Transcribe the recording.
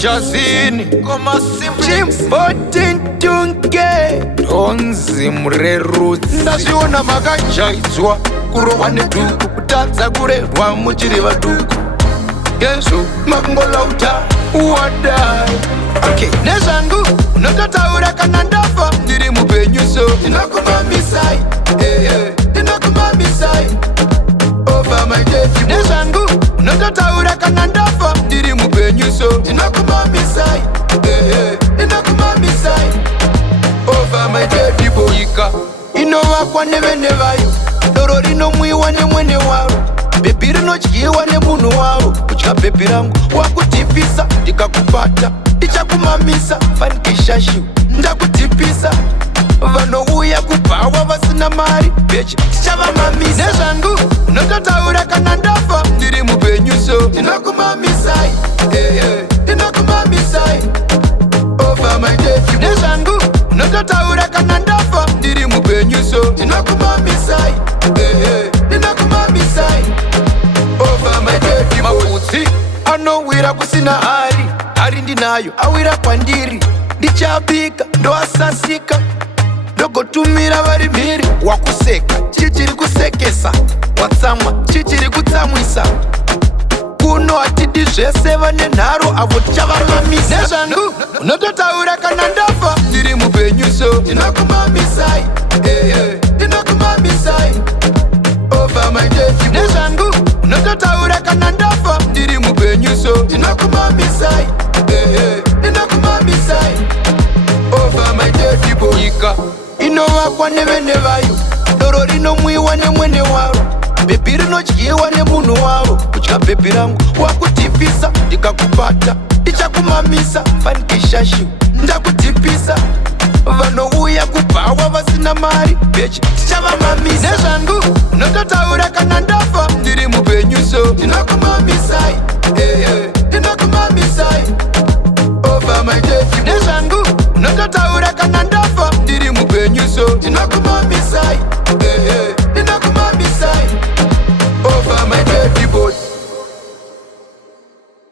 Jarzin Ndunge Yut ndazviona makajaidzwa kurohwa nedhuku kutadza kurerwa muchiri vaduku gezvo makungolauta wadai okay. Nezvangu unototaura kana ndafa ndiri mupenyu so Tinokumamisayi Tinokumamisayi over my dead. Nezvangu unototaura kana ndafa ndiri mupenyu so Tinokumamisayi Tinokumamisayi over my dead people. Nyika inovakwa nevene vayo, doro rinomwiwa nemwene waro, bhepi rinodyiwa nemunhu waro. Kudya bhepi rangu wakutipisa, ndikakubata ndichakumamisa, fanikishashiwa ndakutipisa. Vanouya kubhawa vasina mari, bechi tichavamamisa. Nezvangu unototaura kana ndafa ndiri mupenyu so Tinokumamisayi Tinokumamisayi over my dead. Nezvangu unototaura kana ndafa ndiri mupenyu so Tinokumamisayi Tinokumamisayi over my dead. Maputsi anowira kusina hari, hari ndinayo awira kwandiri. Ndichabika ndoasasika, ndogotumira vari mhiri. Wakuseka chichiri kusekesa, watsamwa chichiri kutsamwisa. Kuno hatidi zvese vane nharo avo tichavamamisa. Nezvangu unototaura kana ndafa ndiri mupenyu so Tinokumamisayi Tinokumamisayi over my dead. Nezvangu unototaura kana ndafa ndiri mupenyu so Tinokumamisayi Tinokumamisayi over my dead people. Nyika inovakwa nevene vayo, doro rinomwiwa nemwene waro, bhepi rinodyiwa nemunhu waro. Kudya bhepi rangu wakutipisa, ndikakubata ndichakumamisa, fanikishashiwa ndakutipisa. Vanouya kubhawa vasina mari, bechi tichavamamisa. Nezvangu unototaura kana ndafa ndiri mupenyu so Tinokumamisayi Tinokumamisayi over my dead. Nezvangu unototaura kana ndafa ndiri mupenyu so Tinokumamisayi